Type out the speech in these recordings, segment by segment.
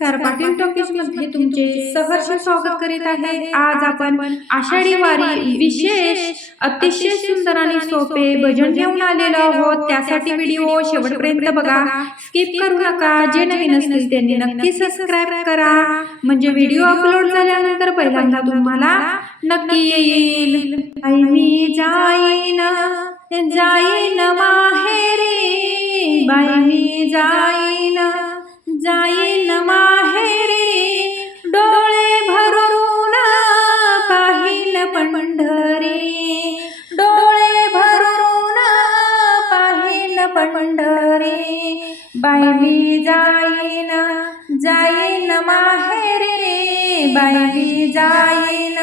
नमस्कार पाटील टॉकीजमध्ये तुमचे सहर्ष स्वागत करीत आहे. आज आपण आषाढी वारी विशेष अतिशय सुंदर आणि सोपे भजन घेऊन आलेलो आहोत. त्यासाठी व्हिडिओ शेवटपर्यंत बघा. स्किप करू नका. जे नवीन असतील त्यांनी नक्की सबस्क्राईब करा. म्हणजे व्हिडिओ अपलोड झाल्यानंतर पहिल्यांदा तुम्हाला नक्की येईल. मी जाईन. जाईन. माहेरी. बाई मी जाईन. जाईन. माहेरी बाई मी जाईन जाईन माहेरी बाई जाईन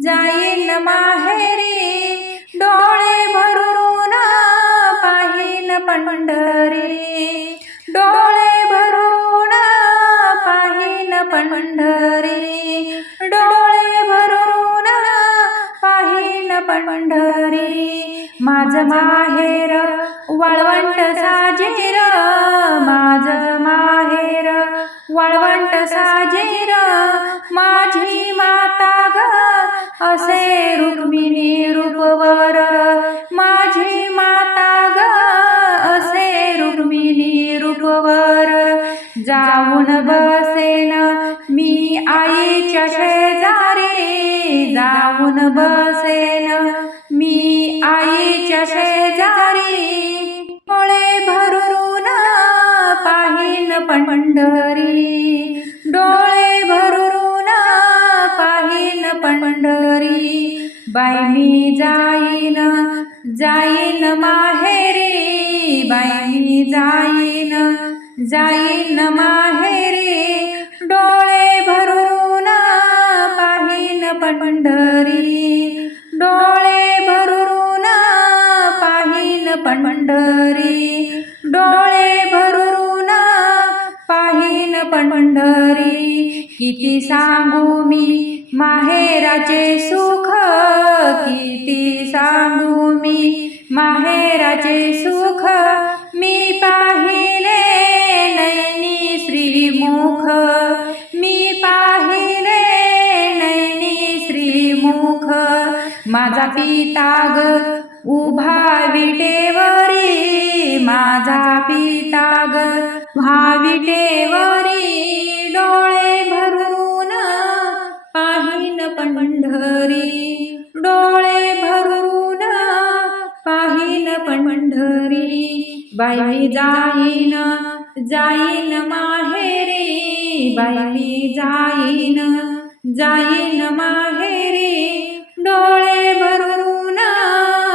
जाईन माहेरी. डोळे भरून पाहिन पंढरी. डोळे भरून पाहिन पंढरी. डोळे भरून पाहिन पंढरी. माझ माहेर वाळवंट असे रुक्मिणी रूपवर माझी माता ग. असे रुक्मिणी रूपवर जाऊन बसेन मी आईच्या शेजारी. जाऊन बसेन मी आईच्या शेजारी. मुळे भरून पाहिन पंढरी. माहेरी बाई जाईन जाईन माहेरी. डोळे भरून पाहिन पंढरी. डोळे भरून पाहिन पंढरी. डोळे भरून पाहिन पंढरी. किती सांगू मी? माहेराचे सुख किती सांगू मी? माहेराचे सुख मी पाहिले नैनी श्रीमुख. मी पाहिले नैनी श्रीमुख. माझा पिता ग उभा विटेवरी. माझा पिता ग भाविटेवरी बाई मी जाईन जाईन माहेरी. बाई मी जाईन जाईन माहेरी. डोळे भरून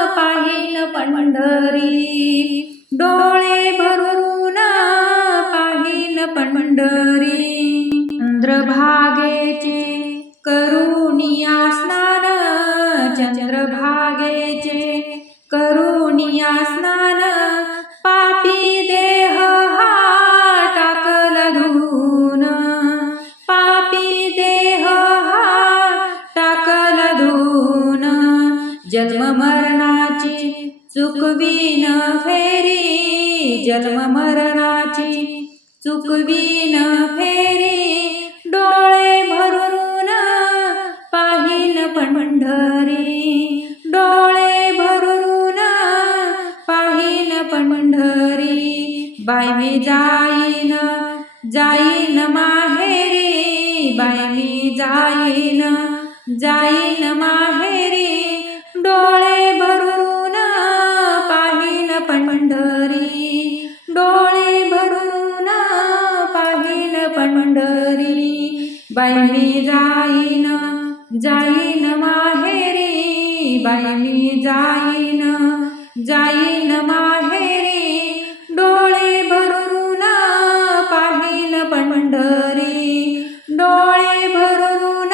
पाहिन पंढरी. डोळे भरून पाहिन पंढरी. चंद्रभागेचे करुणिया स्नान चंद्रभागेचे करुणिया स्नान. जन्म मरणाची चुकवीन फेरी. जन्म मरणाची चुकवीन फेरी. डोळे भरून पाहिन पंढरी. डोळे भरून पाहिन पंढरी. बाई मी जाईन जाईन मा बाई मी जाईन जाईन माहेरी. बाई मी जाईन जाईन माहेरी. डोळे भरून पाहिन पंढरी. डोळे भरून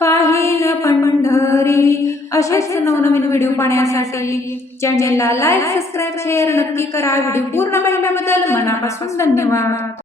पाहिन पंढरी. असेच नवनवीन व्हिडिओ पाहण्यासाठी चॅनेलला लाईक सबस्क्राईब शेअर नक्की करा. व्हिडिओ पूर्ण पाहिल्याबद्दल मनापासून धन्यवाद.